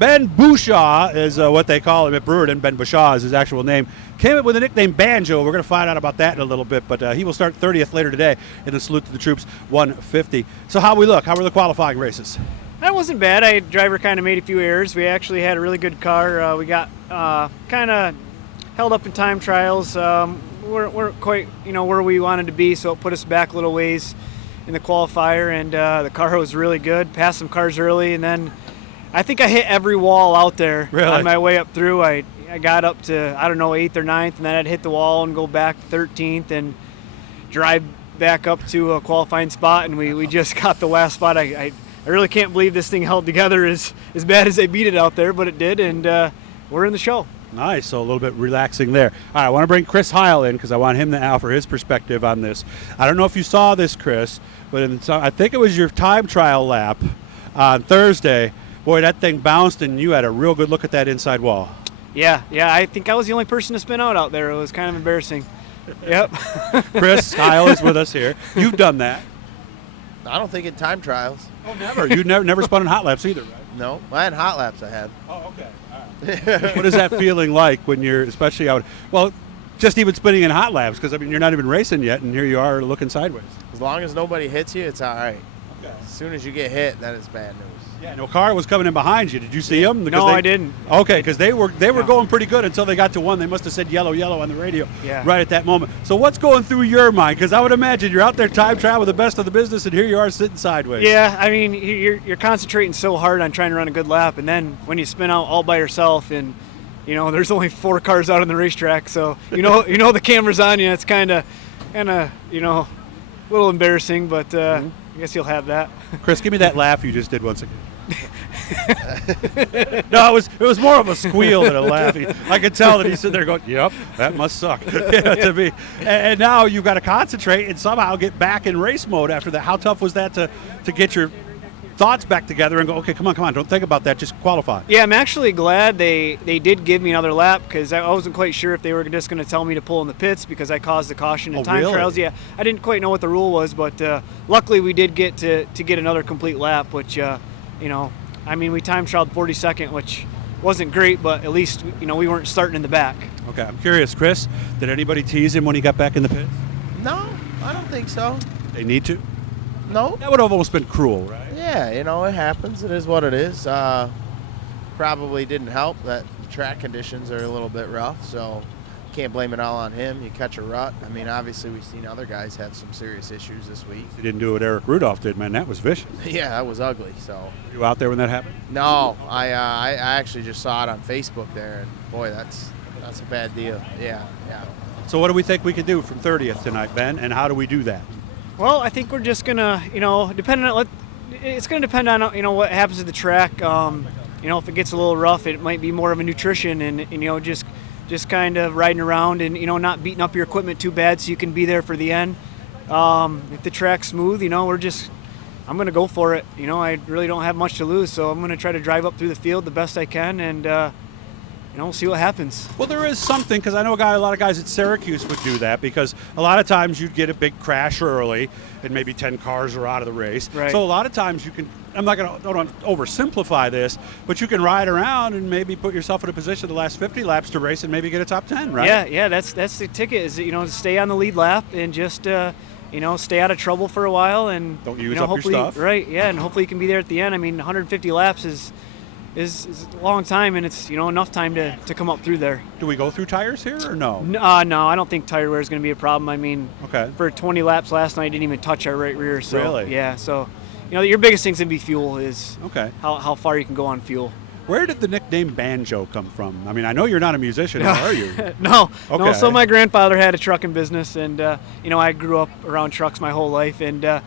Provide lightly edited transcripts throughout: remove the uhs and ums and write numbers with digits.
Ben Bushaw is what they call him at Brewerton. Ben Bushaw is his actual name. Came up with the nickname Banjo. We're going to find out about that in a little bit, but he will start 30th later today in the Salute to the Troops 150. So how we look? How were the qualifying races? That wasn't bad. Driver kind of made a few errors. We actually had a really good car. We got kind of held up in time trials. Weren't quite, where we wanted to be, so it put us back a little ways in the qualifier, and the car was really good. Passed some cars early, and then I think I hit every wall out there on my way up through. I got up to, 8th or 9th, and then I'd hit the wall and go back 13th and drive back up to a qualifying spot, and we just got the last spot. I really can't believe this thing held together as bad as they beat it out there, but it did, and we're in the show. Nice, so a little bit relaxing there. All right, I want to bring Chris Heil in because I want him to offer his perspective on this. I don't know if you saw this, Chris, but I think it was your time trial lap on Thursday. Boy, that thing bounced, and you had a real good look at that inside wall. Yeah, I think I was the only person to spin out there. It was kind of embarrassing. Yep. Chris Heil is with us here. You've done that. I don't think in time trials. Oh, never. You never spun in hot laps either, right? No, well, in hot laps I had. Oh, okay. All right. What is that feeling like when you're, especially out? Well, just even spinning in hot laps, because you're not even racing yet, and here you are looking sideways. As long as nobody hits you, it's all right. Okay. As soon as you get hit, that is bad news. Yeah, no car was coming in behind you. Did you see them? No, I didn't. Okay, because they were going pretty good until they got to one. They must have said yellow, yellow on the radio right at that moment. So what's going through your mind? Because I would imagine you're out there time trial with the best of the business, and here you are sitting sideways. Yeah, you're concentrating so hard on trying to run a good lap, and then when you spin out all by yourself, and there's only 4 cars out on the racetrack, so the camera's on you. It's kind of a little embarrassing, but I guess you'll have that. Chris, give me that laugh you just did once again. No, it was more of a squeal than a laugh. I could tell that he's sitting there going, "Yep, that must suck." To me. And now you've got to concentrate and somehow get back in race mode after that. How tough was that to get your thoughts back together and go, okay, come on, don't think about that, just qualify? Yeah, I'm actually glad they did give me another lap, because I wasn't quite sure if they were just going to tell me to pull in the pits because I caused the caution in time trials. Yeah, I didn't quite know what the rule was, but luckily we did get to get another complete lap, which we time trialed 42nd, which wasn't great, but at least we weren't starting in the back. Okay, I'm curious, Chris, did anybody tease him when he got back in the pits? No, I don't think so. They need to? No. That would have almost been cruel, right? Yeah, it happens. It is what it is. Probably didn't help that the track conditions are a little bit rough, so can't blame it all on him. You catch a rut. Obviously we've seen other guys have some serious issues this week. He didn't do what Eric Rudolph did, man. That was vicious. Yeah, that was ugly. So. Were you out there when that happened? No, I actually just saw it on Facebook there, and boy, that's a bad deal. Yeah. So what do we think we can do from 30th tonight, Ben, and how do we do that? Well, I think we're just gonna, it's gonna depend on what happens to the track. If it gets a little rough, it might be more of a nutrition, and just kind of riding around and not beating up your equipment too bad, so you can be there for the end. If the track's smooth, I'm gonna go for it. I really don't have much to lose, so I'm gonna try to drive up through the field the best I can, and we'll see what happens. Well, there is something, because I know a lot of guys at Syracuse would do that, because a lot of times you'd get a big crash early and maybe 10 cars are out of the race. Right. So a lot of times you can, I'm not going to oversimplify this, but you can ride around and maybe put yourself in a position the last 50 laps to race and maybe get a top 10, right? Yeah, that's the ticket, is to stay on the lead lap and just stay out of trouble for a while, and don't use up your stuff. Right, yeah, and hopefully you can be there at the end. 150 laps is a long time, and it's enough time to come up through there. Do we go through tires here or no? No, I don't think tire wear is going to be a problem. Okay. For 20 laps last night, I didn't even touch our right rear. So, really? Yeah. So, your biggest thing's going to be fuel. Is okay. How far you can go on fuel. Where did the nickname Banjo come from? I know you're not a musician, are you? No. Okay. No. So my grandfather had a trucking business, and I grew up around trucks my whole life, and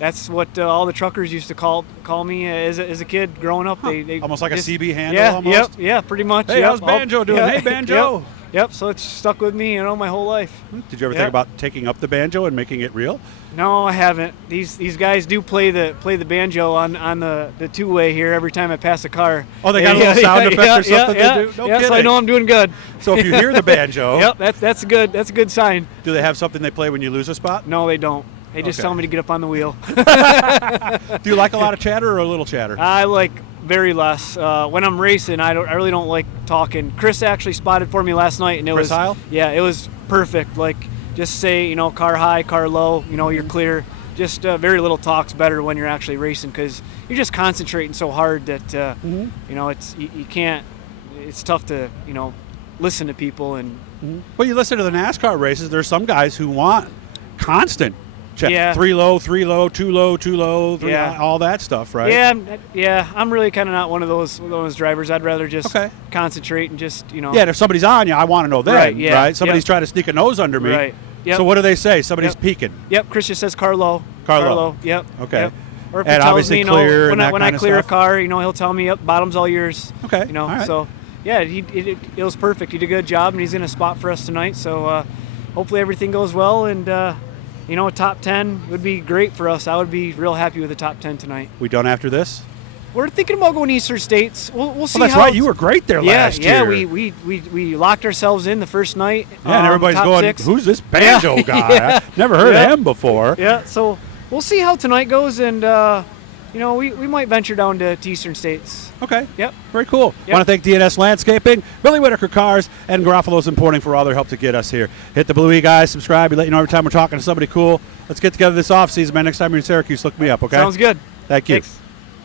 that's what all the truckers used to call me as a kid growing up. Huh. They almost like a CB handle. Yeah. Almost? Yeah. Pretty much. Hey, how's Banjo doing? Hey, Banjo. Yep. So it's stuck with me, my whole life. Did you ever think about taking up the banjo and making it real? No, I haven't. These guys do play the banjo on the two-way here every time I pass a car. Oh, they got a little sound effect or something they do? No kidding. So I know I'm doing good. So if you hear the banjo, yep, that's good. That's a good sign. Do they have something they play when you lose a spot? No, they don't. They just tell me to get up on the wheel. Do you like a lot of chatter or a little chatter? I like very less. When I'm racing, I really don't like talking. Chris actually spotted for me last night, and it Chris was Heil? Yeah, it was perfect. Like just say car high, car low. You're clear. Just very little talk's better when you're actually racing because you're just concentrating so hard that it's you can't. It's tough to listen to people and. Well, you listen to the NASCAR races. There's some guys who want constant check. Yeah. 3 low, 3 low, 2 low, 2 low, 3 Yeah. high, all that stuff, right? Yeah. I'm really kind of not one of those drivers. I'd rather just Okay. concentrate and just Yeah, and if somebody's on you, I want to know then, Right, yeah, Somebody's yep. trying to sneak a nose under me. Right. Yep. So what do they say? Somebody's Yep. peeking. Yep, Chris just says car low. Car low. Yep. Okay. Yep. Or if And he tells obviously me, clear when and I that when I kinda clear stuff? a car, he'll tell me, "Yep, bottom's all yours." Okay. All right. So yeah, it was perfect. He did a good job, and he's in a spot for us tonight. So hopefully everything goes well, and a top 10 would be great for us. I would be real happy with a top 10 tonight. We done after this? We're thinking about going Eastern States. We'll see. Well, that's how right. You were great there last year. Yeah, we locked ourselves in the first night. Yeah, and everybody's top going, 6. who's this Banjo Yeah. guy? Yeah. Never heard Yeah. of him before. Yeah, so we'll see how tonight goes, and we might venture down to Eastern States. Okay. Yep. Very cool. Yep. Want to thank DNS Landscaping, Billy Whitaker Cars, and Garofalo's Importing for all their help to get us here. Hit the Blue E guys, subscribe. We let you know every time we're talking to somebody cool. Let's get together this offseason, man. Next time you're in Syracuse, look me up, okay? Sounds good. Thank you. Thanks.